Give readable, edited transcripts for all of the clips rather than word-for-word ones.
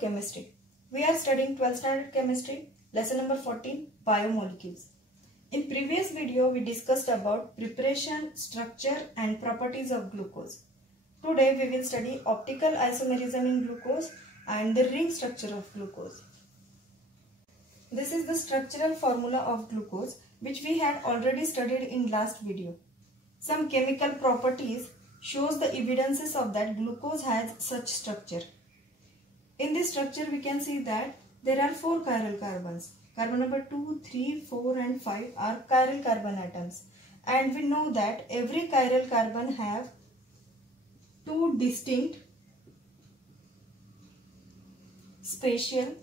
of chemistry. We are studying 12th standard chemistry, lesson number 14, biomolecules. In previous video, we discussed about preparation, structure and properties of glucose. Today, we will study optical isomerism in glucose and the ring structure of glucose. This is the structural formula of glucose, which we had already studied in last video. Some chemical properties shows the evidences of that glucose has such structure. In this structure, we can see that there are 4 chiral carbons. Carbon number 2, 3, 4 and 5 are chiral carbon atoms. And we know that every chiral carbon have 2 distinct spatial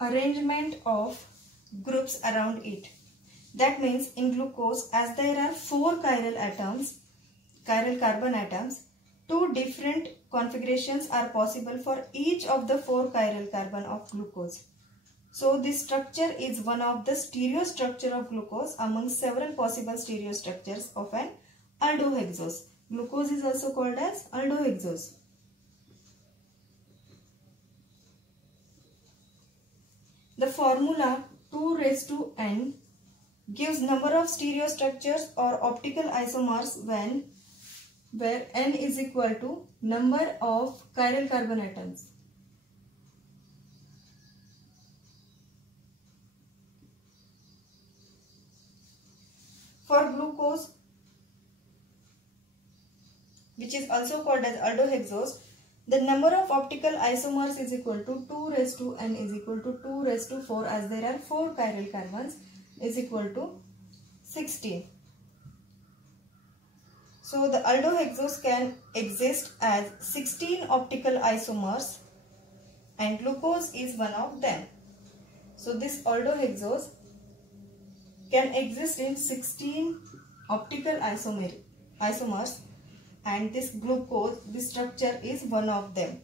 arrangement of groups around it. That means in glucose, as there are 4 chiral carbon atoms, 2 different configurations are possible for each of the 4 chiral carbon of glucose. So this structure is one of the stereo structure of glucose among several possible stereo structures of an aldohexose. Glucose is also called as aldohexose. The formula 2 raised to n gives number of stereo structures or optical isomers where n is equal to number of chiral carbon atoms. For glucose, which is also called as aldohexose, the number of optical isomers is equal to 2 raised to n is equal to 2 raised to 4, as there are 4 chiral carbons, is equal to 16. So the aldohexose can exist as 16 optical isomers and glucose is one of them. So this aldohexose can exist in 16 optical isomers and this glucose, this structure is one of them.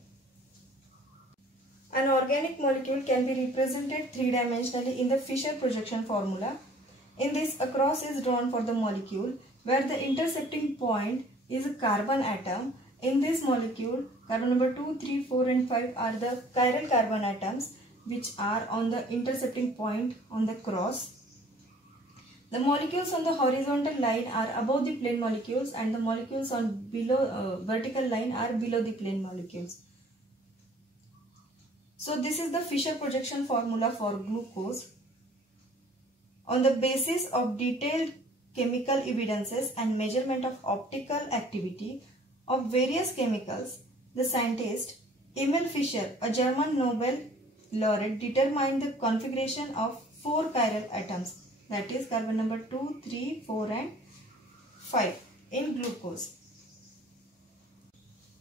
An organic molecule can be represented three-dimensionally in the Fischer projection formula. In this, a cross is drawn for the molecule where the intercepting point is a carbon atom. In this molecule, carbon number 2, 3, 4 and 5 are the chiral carbon atoms which are on the intercepting point on the cross. The molecules on the horizontal line are above the plane molecules and the molecules on vertical line are below the plane molecules. So this is the Fischer projection formula for glucose. On the basis of detailed chemical evidences and measurement of optical activity of various chemicals, the scientist Emil Fischer, a German Nobel laureate, determined the configuration of 4 chiral atoms, that is carbon number 2, 3, 4 and 5 in glucose.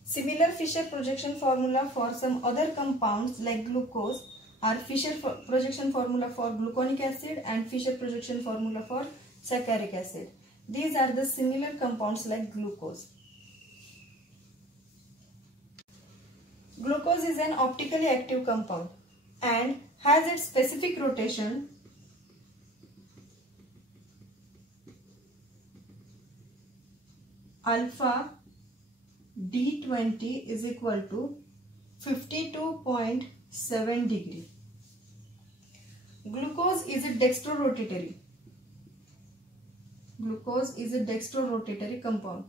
Similar Fischer projection formula for some other compounds like glucose are Fischer projection formula for gluconic acid and Fischer projection formula for saccharic acid. These are the similar compounds like glucose. Glucose is an optically active compound and has its specific rotation alpha D20 is equal to 52.7 degree. Glucose is a dextrorotatory. Glucose is a dextrorotatory compound.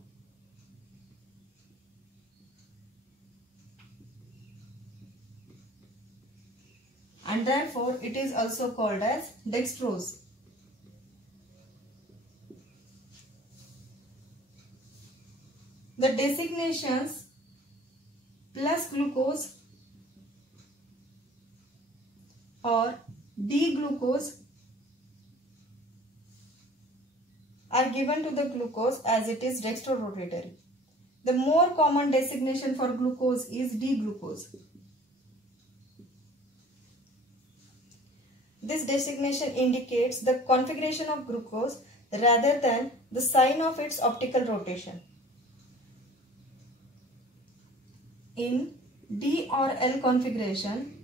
And therefore it is also called as dextrose. The designations plus glucose or D-glucose are given to the glucose as it is dextrorotatory. The more common designation for glucose is D-glucose. This designation indicates the configuration of glucose rather than the sign of its optical rotation. In D or L configuration,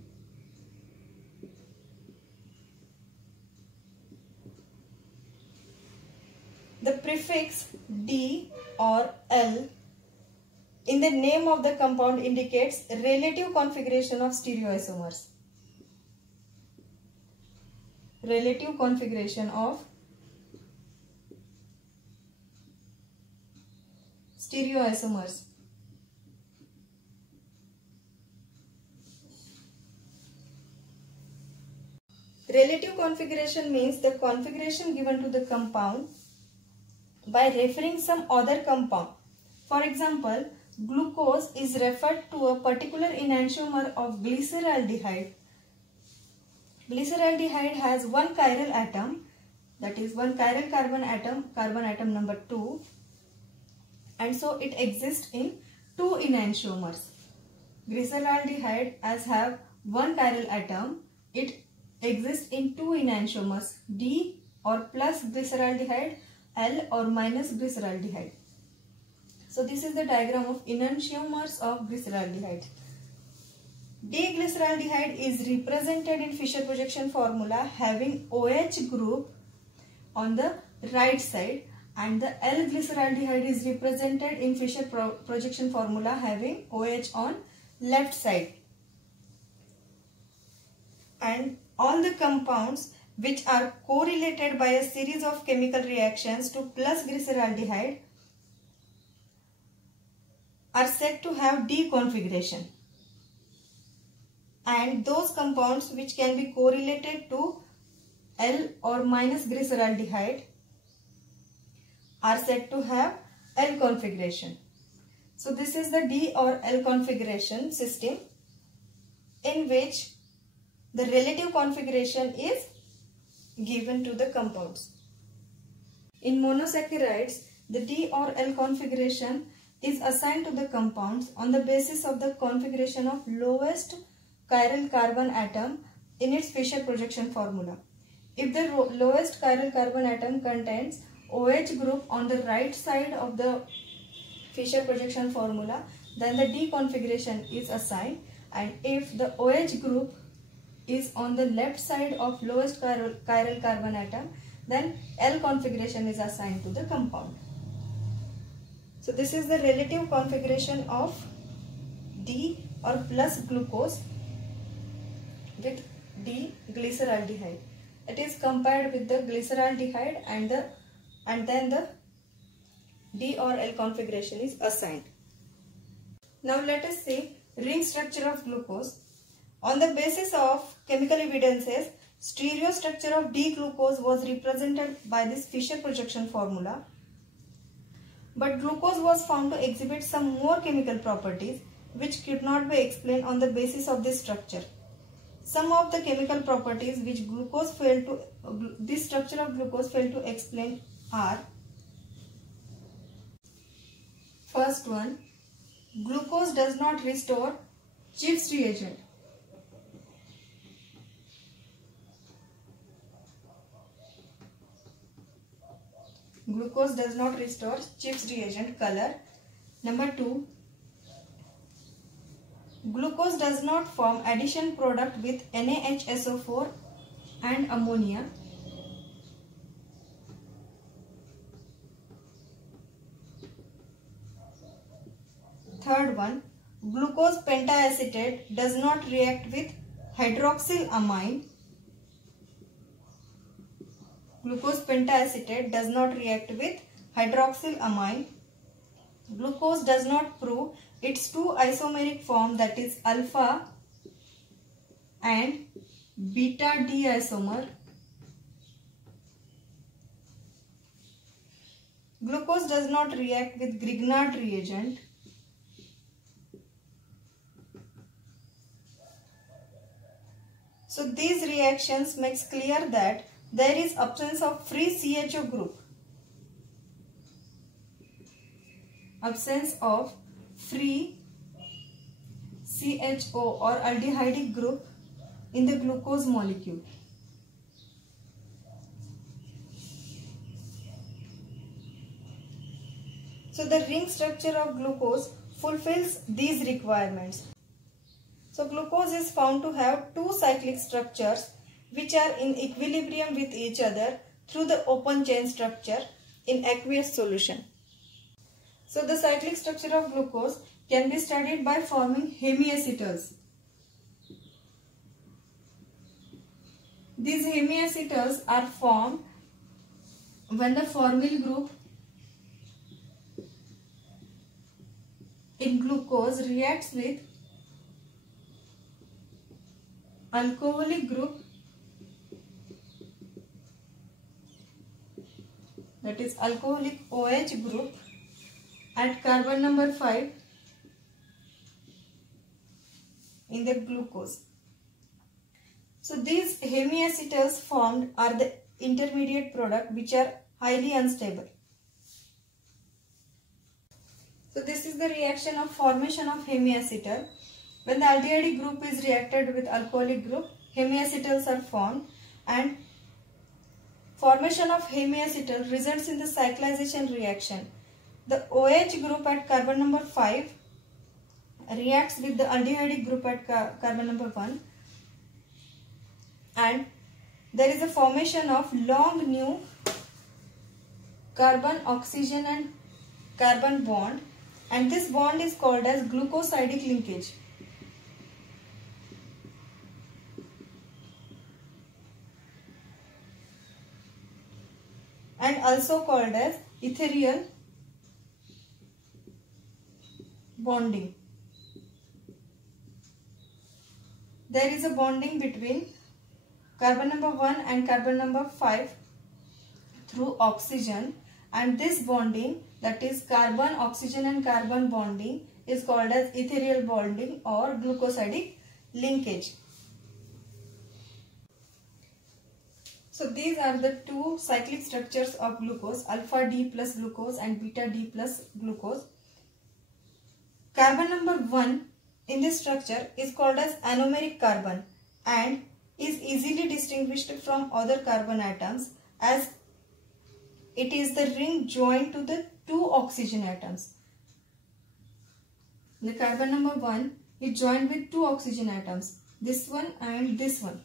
the prefix D or L in the name of the compound indicates relative configuration of stereoisomers. Relative configuration of stereoisomers. Relative configuration means the configuration given to the compound by referring some other compound. For example, glucose is referred to a particular enantiomer of glyceraldehyde. Glyceraldehyde has one chiral atom, that is one chiral carbon atom number 2, and so it exists in two enantiomers. Glyceraldehyde as have one chiral atom, it exists in two enantiomers, D or plus glyceraldehyde, L or minus glyceraldehyde. So this is the diagram of enantiomers of glyceraldehyde. D-glyceraldehyde is represented in Fischer projection formula having OH group on the right side, and the L-glyceraldehyde is represented in Fischer projection formula having OH on left side. And all the compounds which are correlated by a series of chemical reactions to plus glyceraldehyde are said to have D configuration. And those compounds which can be correlated to L or minus glyceraldehyde are said to have L configuration. So this is the D or L configuration system in which the relative configuration is given to the compounds. In monosaccharides, the D or L configuration is assigned to the compounds on the basis of the configuration of lowest chiral carbon atom in its Fischer projection formula. If the lowest chiral carbon atom contains OH group on the right side of the Fischer projection formula, then the D configuration is assigned, and if the OH group is on the left side of lowest chiral carbon atom, then L configuration is assigned to the compound. So this is the relative configuration of D or plus glucose with D-glyceraldehyde. It is compared with the glyceraldehyde and then the D or L configuration is assigned. Now let us see ring structure of glucose. On the basis of chemical evidences, stereostructure of D-glucose was represented by this Fischer projection formula. But glucose was found to exhibit some more chemical properties which could not be explained on the basis of this structure. Some of the chemical properties which this structure of glucose failed to explain are: first one, glucose does not restore Gibbs reagent. Glucose does not restore Gibbs reagent color. Number 2, glucose does not form addition product with NaHSO4 and ammonia. Third one, glucose pentaacetate does not react with hydroxylamine. Glucose pentaacetate does not react with hydroxylamine. Glucose does not prove its two isomeric form, that is alpha and beta D isomer. Glucose does not react with Grignard reagent. So these reactions makes clear that there is absence of free CHO group. Absence of free CHO or aldehydic group in the glucose molecule. So the ring structure of glucose fulfills these requirements. So glucose is found to have two cyclic structures which are in equilibrium with each other through the open chain structure in aqueous solution. So the cyclic structure of glucose can be studied by forming hemiacetals. These hemiacetals are formed when the formyl group in glucose reacts with alcoholic group, that is alcoholic OH group at carbon number 5 in the glucose. So these hemiacetals formed are the intermediate product which are highly unstable. So this is the reaction of formation of hemiacetal. When the aldehyde group is reacted with alcoholic group, hemiacetals are formed, and formation of hemiacetal results in the cyclization reaction. The OH group at carbon number 5 reacts with the aldehyde group at carbon number 1, and there is a formation of long new carbon, oxygen and carbon bond, and this bond is called as glucosidic linkage. And also called as ethereal bonding. There is a bonding between carbon number 1 and carbon number 5 through oxygen, and this bonding, that is carbon, oxygen and carbon bonding, is called as ethereal bonding or glucosidic linkage. So these are the two cyclic structures of glucose, alpha D plus glucose and beta D plus glucose. Carbon number 1 in this structure is called as anomeric carbon and is easily distinguished from other carbon atoms as it is the ring joined to the two oxygen atoms. The carbon number 1 is joined with two oxygen atoms, this one and this one.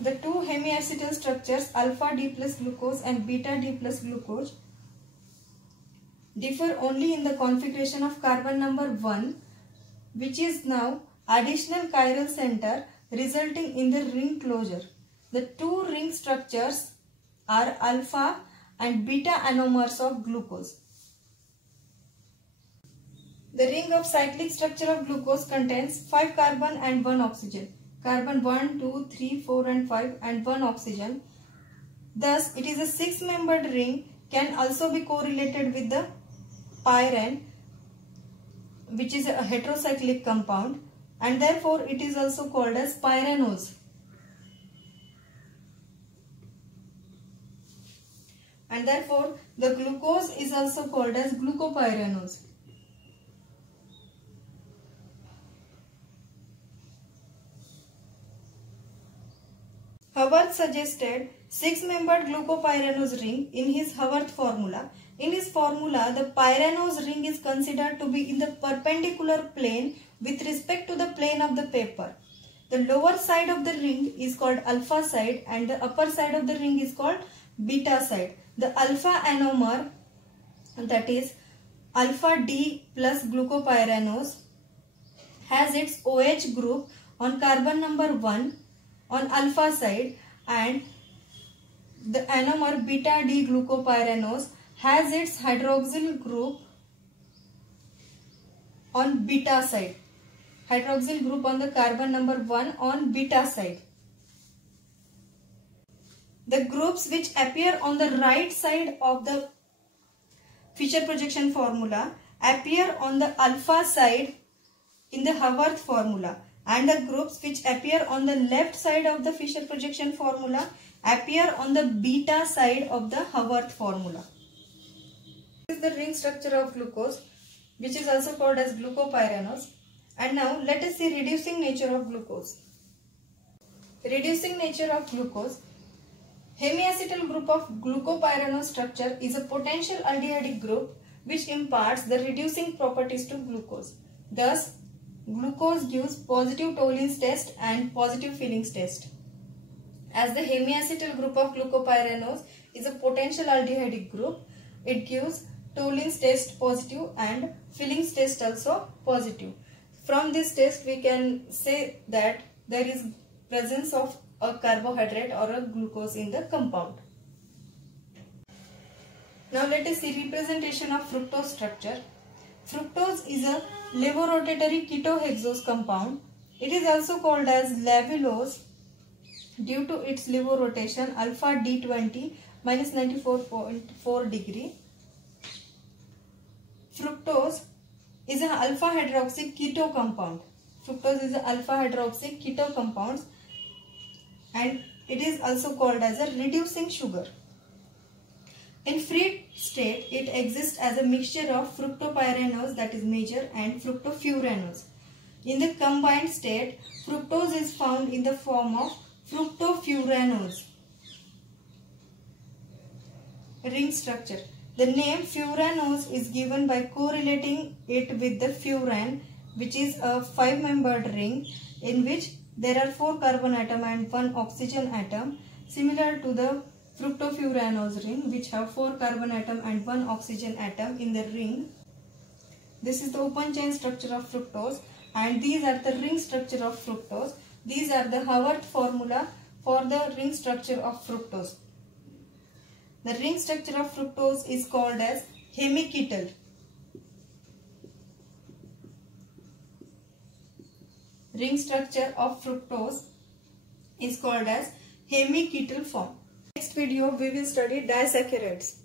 The two hemiacetal structures alpha D plus glucose and beta D plus glucose differ only in the configuration of carbon number 1, which is now additional chiral center resulting in the ring closure. The two ring structures are alpha and beta anomers of glucose. The ring of cyclic structure of glucose contains 5 carbon and 1 oxygen. Carbon 1, 2, 3, 4 and 5 and 1 oxygen. Thus, it is a 6-membered ring, can also be correlated with the pyrene, which is a heterocyclic compound, and therefore it is also called as pyranose. And therefore the glucose is also called as glucopyranose. Haworth suggested 6-membered glucopyranose ring in his Haworth formula. In his formula, the pyranose ring is considered to be in the perpendicular plane with respect to the plane of the paper. The lower side of the ring is called alpha side and the upper side of the ring is called beta side. The alpha anomer, that is alpha D plus glucopyranose, has its OH group on carbon number 1 on alpha side, and the anomer beta D glucopyranose has its hydroxyl group on beta side. Hydroxyl group on the carbon number 1 on beta side. The groups which appear on the right side of the Fischer projection formula appear on the alpha side in the Haworth formula, and the groups which appear on the left side of the Fischer projection formula appear on the beta side of the Haworth formula. This is the ring structure of glucose, which is also called as glucopyranose. And now let us see reducing nature of glucose. Reducing nature of glucose. Hemiacetal group of glucopyranose structure is a potential aldehydic group which imparts the reducing properties to glucose. Thus, glucose gives positive Tollens test and positive Fillings test. As the hemiacetal group of glucopyranose is a potential aldehydic group, it gives Tollin's test positive and Filling's test also positive. From this test we can say that there is presence of a carbohydrate or a glucose in the compound. Now let us see representation of fructose structure. Fructose is a levorotatory ketohexose compound. It is also called as levulose due to its levorotation alpha D20 minus 94.4 degree. Fructose is an alpha hydroxy keto compound. Fructose is an alpha hydroxy keto compound and it is also called as a reducing sugar. In free state, it exists as a mixture of fructopyranose, that is major, and fructofuranose. In the combined state, fructose is found in the form of fructofuranose. Ring structure. The name furanose is given by correlating it with the furan, which is a 5-membered ring in which there are 4 carbon atom and 1 oxygen atom, similar to the fructofuranose ring, which have 4 carbon atom and 1 oxygen atom in the ring. This is the open chain structure of fructose, and these are the ring structure of fructose. These are the Haworth formula for the ring structure of fructose. The ring structure of fructose is called as hemiketal. Ring structure of fructose is called as hemiketal form. Next video we will study disaccharides.